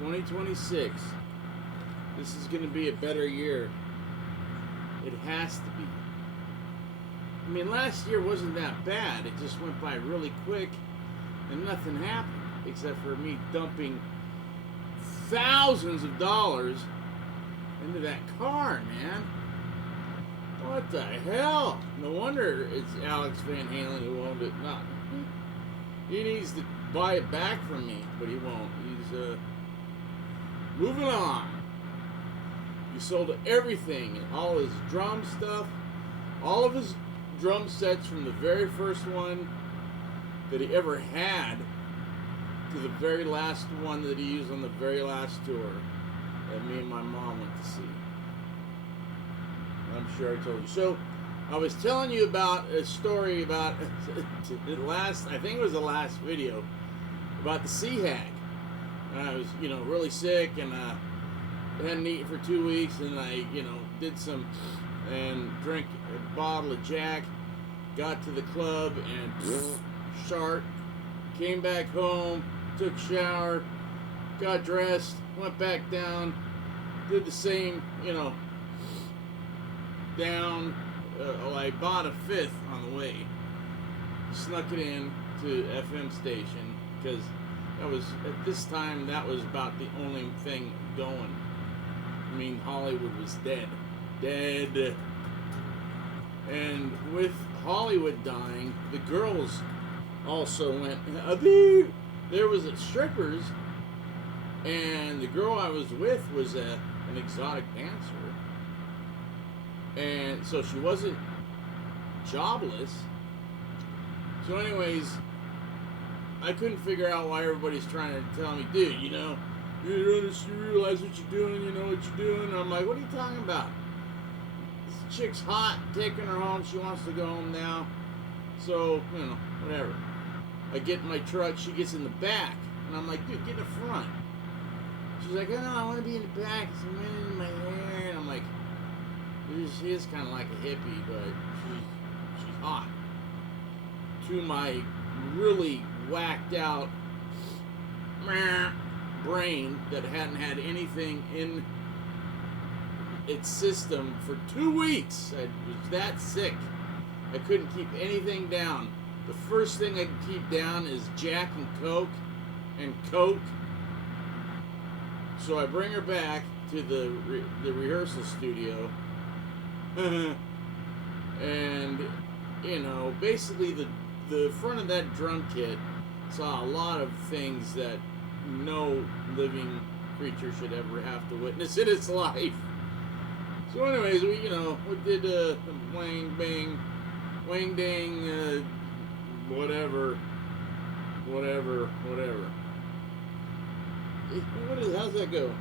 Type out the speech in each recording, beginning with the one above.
2026. This is going to be a better year. It has to be. I mean, last year wasn't that bad. It just went by really quick and nothing happened except for me dumping thousands of dollars into that car, man. What the hell? No wonder it's Alex Van Halen who owned it. Not. He needs to buy it back from me, but he won't. He's moving on. He sold everything, all his drum stuff, all of his drum sets from the very first one that he ever had to the very last one that he used on the very last tour that me and my mom went to see. I'm sure I told you. So, I was telling you about a story about the last, I think it was the last video, about the SeaHag. I was, really sick and hadn't eaten for 2 weeks, and I, did some and drank a bottle of Jack, got to the club and shark, came back home, took a shower, got dressed, went back down, did the same, down. I bought a fifth on the way, snuck it in to FM station because that was, at this time, that was about the only thing going. I mean, Hollywood was dead. And with Hollywood dying, the girls also went, there was a strippers, and the girl I was with was an exotic dancer. And so she wasn't jobless. So anyways, I couldn't figure out why everybody's trying to tell me, dude, you realize what you're doing, you know what you're doing. And I'm like, what are you talking about? This chick's hot, taking her home, she wants to go home now. So, whatever. I get in my truck, she gets in the back. And I'm like, dude, get in the front. She's like, oh no, I want to be in the back, it's wind in my hair. And I'm like, she is kind of like a hippie, but she's hot. To my really whacked out brain that hadn't had anything in its system for 2 weeks. I was that sick. I couldn't keep anything down. The first thing I could keep down is Jack and Coke. So I bring her back to the rehearsal studio. And basically the front of that drum kit saw a lot of things that no living creature should ever have to witness in its life. So anyways, we did the wang bang, wang dang, whatever. How's that go?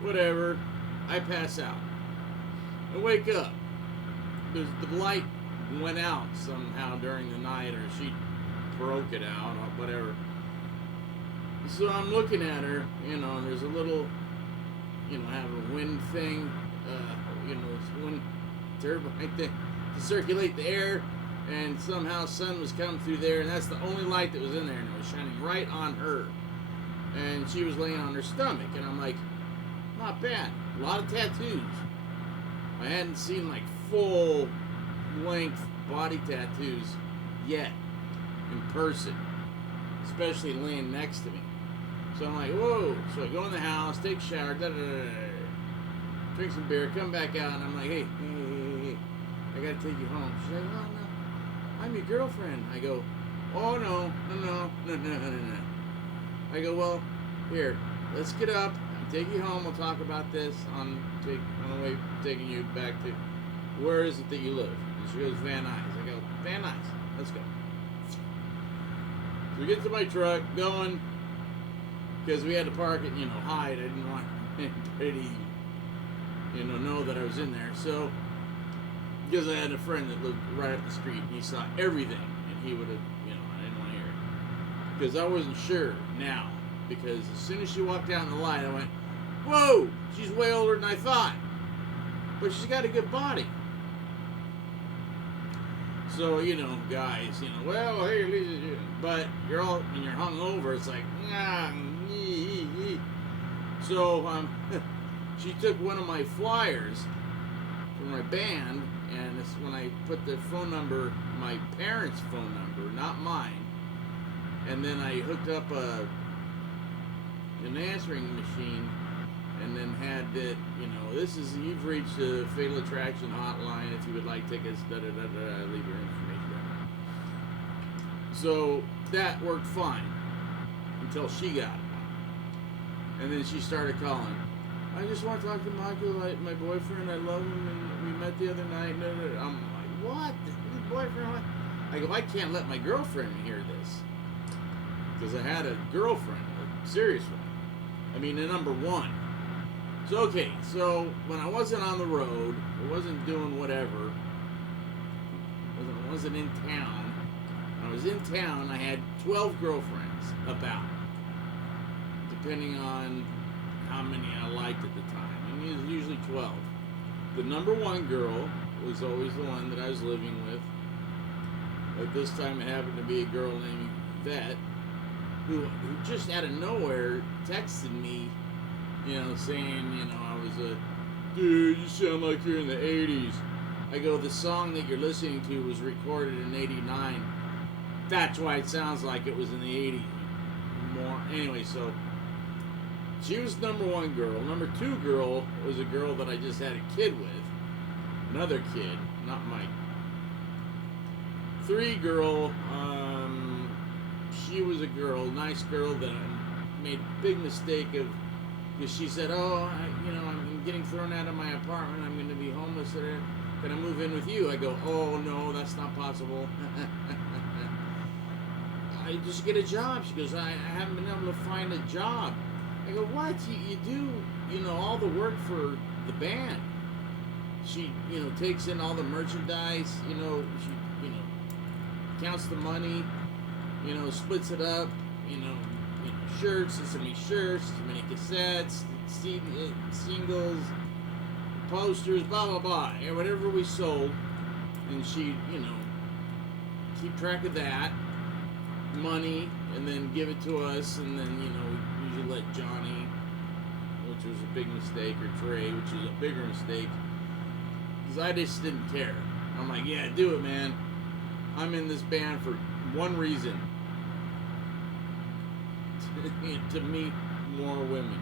whatever. I pass out. I wake up. The light went out somehow during the night, or she broke it out, or whatever. So I'm looking at her, and there's a little, have a wind thing, it's wind turbine thing to circulate the air, and somehow sun was coming through there, and that's the only light that was in there, and it was shining right on her. And she was laying on her stomach, and I'm like, not bad. A lot of tattoos. I hadn't seen like full length body tattoos yet in person, especially laying next to me. So I'm like, whoa. So I go in the house, take a shower, drink some beer, come back out, and I'm like, hey, I gotta take you home. She's like, oh no, I'm your girlfriend. I go, oh no. I go, well, here, let's get up. I'll take you home. We'll talk about this on the way taking you back to, where is it that you live? And she goes, Van Nuys. I go, Van Nuys. Let's go. So we get to my truck, going, because we had to park it, hide. I didn't want anybody, know that I was in there. So, because I had a friend that lived right up the street, and he saw everything, and he would have, I didn't want to hear it. Because I wasn't sure now. Because as soon as she walked down the light, I went, whoa, she's way older than I thought. But she's got a good body. So, guys, well, hey, but you're hungover, it's like, nah. So, she took one of my flyers for my band, and it's when I put the phone number, my parents' phone number, not mine, and then I hooked up an answering machine, and then had it, you've reached the Fatal Attraction hotline. If you would like tickets, leave your information down. So that worked fine until she got it. And then she started calling. I just want to talk to Michael, my boyfriend. I love him, and we met the other night. I'm like, what? Your boyfriend? I go, I can't let my girlfriend hear this. Because I had a girlfriend, a serious one. I mean, the number one. So, okay, so when I wasn't on the road, I wasn't doing whatever, I wasn't in town, when I was in town, I had 12 girlfriends, about, depending on how many I liked at the time. I mean, it was usually 12. The number one girl was always the one that I was living with. But this time it happened to be a girl named Yvette, who just out of nowhere texted me, saying, I was dude, you sound like you're in the 80s. I go, the song that you're listening to was recorded in 89. That's why it sounds like it was in the 80s. Anyway, so she was number one girl. Number two girl was a girl that I just had a kid with. Another kid, not Mike. Three girl, she was a girl, nice girl that I made a big mistake of, because she said, oh, I'm getting thrown out of my apartment, I'm going to be homeless, can I move in with you? I go, oh, no, that's not possible. I just get a job. She goes, I haven't been able to find a job. I go, what? You do, all the work for the band. She, takes in all the merchandise, she, counts the money, splits it up, shirts, this many shirts, this many cassettes, singles, posters, blah, blah, blah, and whatever we sold, and she, keep track of that money, and then give it to us, and then, we usually let Johnny, which was a big mistake, or Trey, which was a bigger mistake, because I just didn't care. I'm like, yeah, do it, man. I'm in this band for one reason. To meet more women.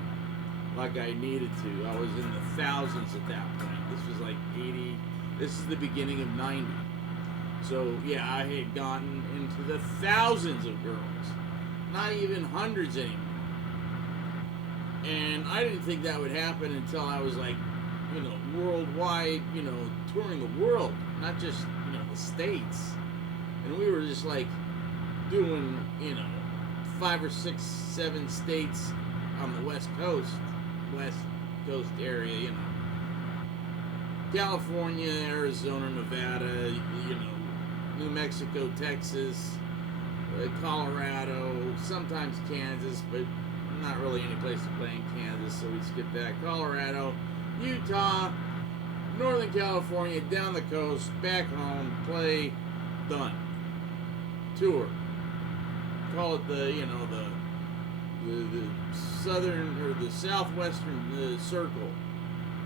Like I needed to. I was in the thousands at that point. This was like 80. This is the beginning of 90. So, yeah, I had gotten into the thousands of girls. Not even hundreds anymore. And I didn't think that would happen until I was like, worldwide, touring the world. Not just, the States. And we were just like doing, 5 or 6, 7 states on the West Coast, Coast area, you know. California, Arizona, Nevada, you know, New Mexico, Texas, Colorado, sometimes Kansas, but not really any place to play in Kansas, so we skip that. Colorado, Utah, Northern California, down the coast, back home, play, done. Tour. Call it the, you know, the southern or the southwestern circle,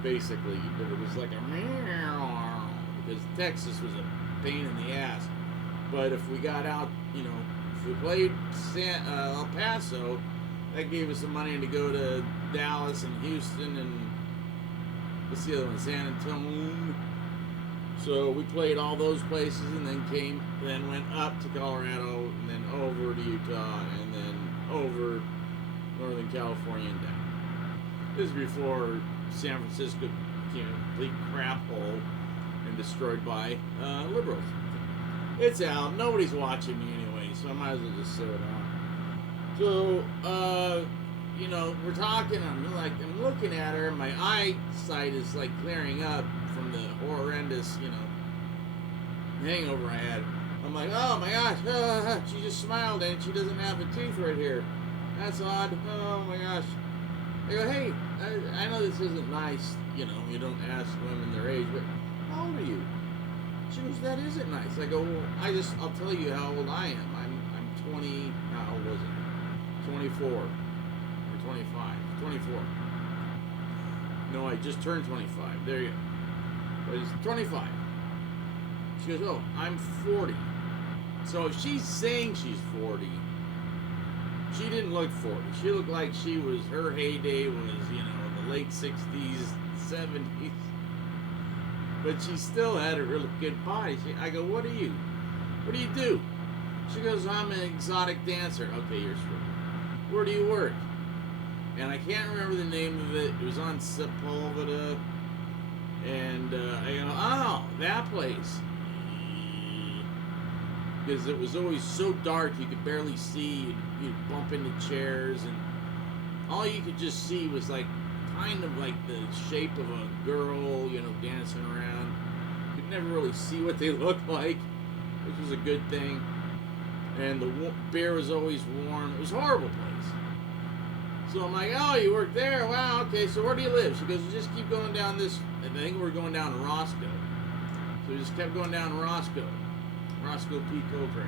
basically. But it was like a meow, because Texas was a pain in the ass. But if we got out, you know, if we played El Paso, that gave us some money to go to Dallas and Houston and what's the other one, San Antonio. So we played all those places and then went up to Colorado and then over to Utah and then over Northern California and down. This is before San Francisco became a complete crap hole and destroyed by liberals. It's out. Nobody's watching me anyway, so I might as well just sit it on. So, you know, we're talking. I'm looking at her. My eyesight is like clearing up from the horrendous, you know, hangover I had. I'm like, oh my gosh, she just smiled and she doesn't have a tooth right here. That's odd. Oh my gosh. I go, hey, I know this isn't nice, you know, you don't ask women their age, but how old are you? She goes, that isn't nice. I go, well, I'll tell you how old I am. I'm 20, how old was it? 24 or 25, 24. No, I just turned 25. There you go. But it's 25. She goes, oh, I'm 40. So if she's saying she's 40, she didn't look 40. She looked like her heyday was, you know, the late 60s, 70s. But she still had a really good body. I go, what do you do? She goes, I'm an exotic dancer. Okay, you're screwed. Where do you work? And I can't remember the name of it. It was on Sepulveda. And I go, oh, that place. Because it was always so dark you could barely see. You'd bump into chairs. And all you could just see was like kind of like the shape of a girl, you know, dancing around. You could never really see what they looked like, which was a good thing. And the beer was always warm. It was a horrible place. So I'm like, oh, you work there? Wow, okay, so where do you live? She goes, just keep going down this. I think we're going down to Roscoe. So we just kept going down to Roscoe. Roscoe P. Coltrane.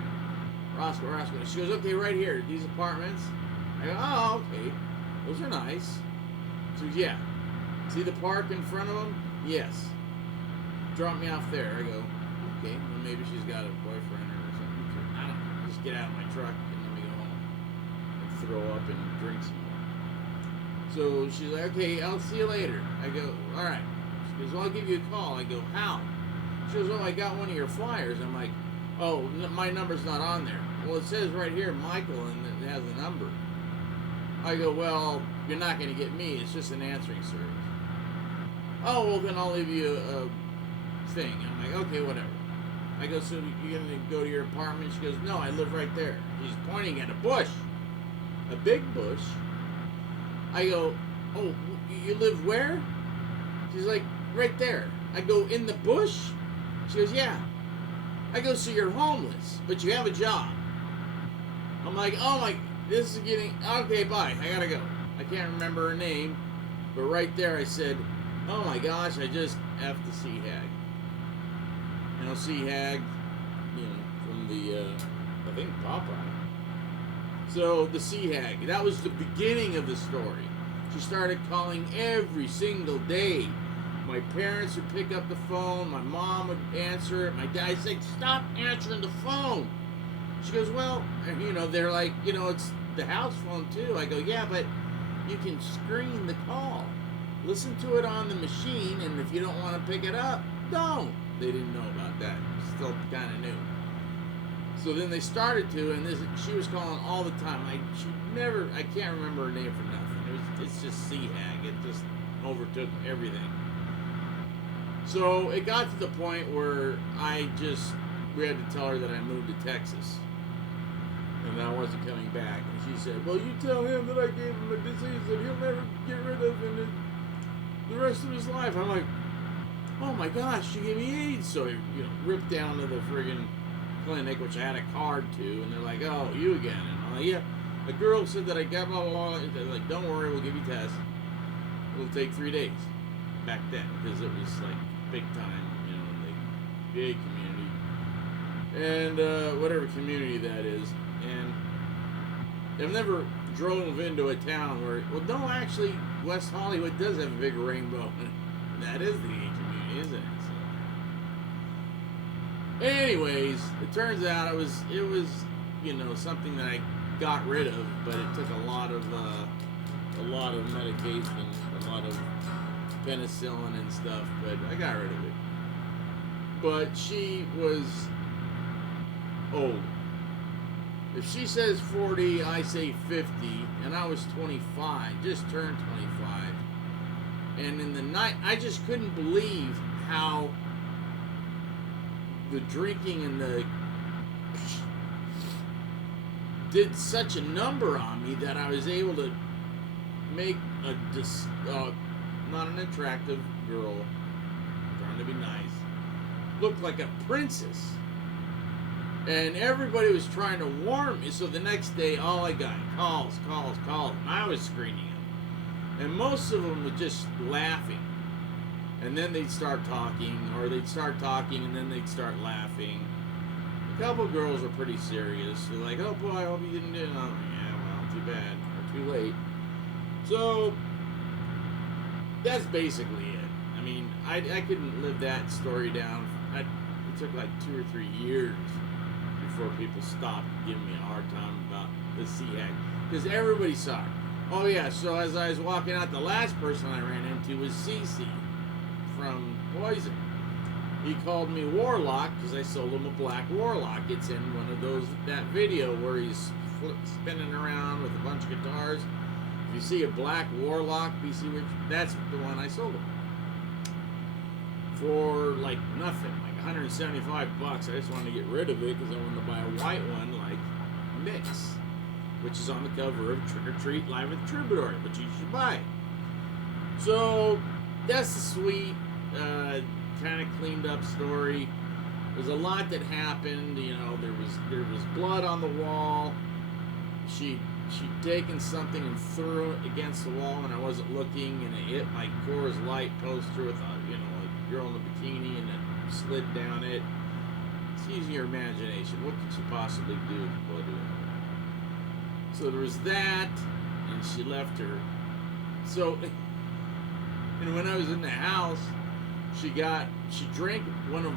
Roscoe. She goes, okay, right here, these apartments. I go, oh, okay. Those are nice. She goes, yeah. See the park in front of them? Yes. Drop me off there. I go, okay, well, maybe she's got a boyfriend or something. I don't know. Just get out of my truck and let me go home and throw up and drink some more. So she's like, okay, I'll see you later. I go, all right. She goes, well, I'll give you a call. I go, how? She goes, oh, I got one of your flyers. I'm like, oh, my number's not on there. Well, it says right here, Michael, and it has a number. I go, well, you're not going to get me. It's just an answering service. Oh, well, then I'll leave you a thing. I'm like, okay, whatever. I go, so you're going to go to your apartment? She goes, no, I live right there. She's pointing at a bush. A big bush. I go, oh, you live where? She's like, right there. I go, in the bush? She goes, yeah. I go, so you're homeless, but you have a job. I'm like, oh my, this is getting, okay, bye, I gotta go. I can't remember her name, but right there I said, oh my gosh, I just F the SeaHag. You know, SeaHag, you know, from the, I think Popeye. So, the SeaHag, that was the beginning of the story. She started calling every single day. My parents would pick up the phone, my mom would answer it, my dad said, stop answering the phone. She goes, well, you know, they're like, you know, it's the house phone too. I go, yeah, but you can screen the call. Listen to it on the machine, and if you don't want to pick it up, don't. They didn't know about that. Still kind of new. So then they started to, and she was calling all the time. I can't remember her name for nothing. It's just SeaHag. It just overtook everything. So it got to the point where we had to tell her that I moved to Texas. And that I wasn't coming back. And she said, well, you tell him that I gave him a disease that he'll never get rid of. And the rest of his life. I'm like, oh my gosh, she gave me AIDS. So I, ripped down to the friggin' clinic, which I had a card to, and they're like, oh, you again? And I'm like, yeah. The girl said that I got blah, blah, blah. They're like, don't worry, we'll give you tests. It'll take 3 days. Back then, because it was like big time, like big community. And whatever community that is. And I've never drove into a town where, well, no, actually, West Hollywood does have a big rainbow. That is the gay community, isn't it? So, anyways, it turns out it was something that I got rid of, but it took a lot of medication, a lot of penicillin and stuff, but I got rid of it. But she was old. If she says 40, I say 50, and I was 25, just turned 25. And in the night, I just couldn't believe how the drinking and the did such a number on me that I was able to make not an attractive girl, trying to be nice, look like a princess. And everybody was trying to warn me. So the next day, all I got calls. And I was screening them. And most of them were just laughing. And then they'd start talking, or they'd start talking, and then they'd start laughing. A couple girls were pretty serious. They're like, oh boy, I hope you didn't do it. Oh, yeah, well, too bad. Or too late. So, that's basically it. I mean, I couldn't live that story down. It took like 2 or 3 years before people stopped giving me a hard time about the SeaHag. Because everybody saw it. Oh yeah, so as I was walking out, the last person I ran into was CC from Poison. He called me Warlock because I sold him a black Warlock. It's in one of that video where he's spinning around with a bunch of guitars. If you see a black Warlock, BC Rich, that's the one I sold him. For like nothing, like 175 bucks. I just wanted to get rid of it because I wanted to buy a white one like Mix, which is on the cover of Trick or Treat Live with Troubadour, but you should buy it. So that's the sweet, kind of cleaned up story. There's a lot that happened. There was blood on the wall. She'd taken something and threw it against the wall when I wasn't looking, and it hit my Coors Light poster with a girl in a bikini, and it slid down it. It's using your imagination. What could she possibly do? So there was that, and she left her. So, and when I was in the house, she drank one of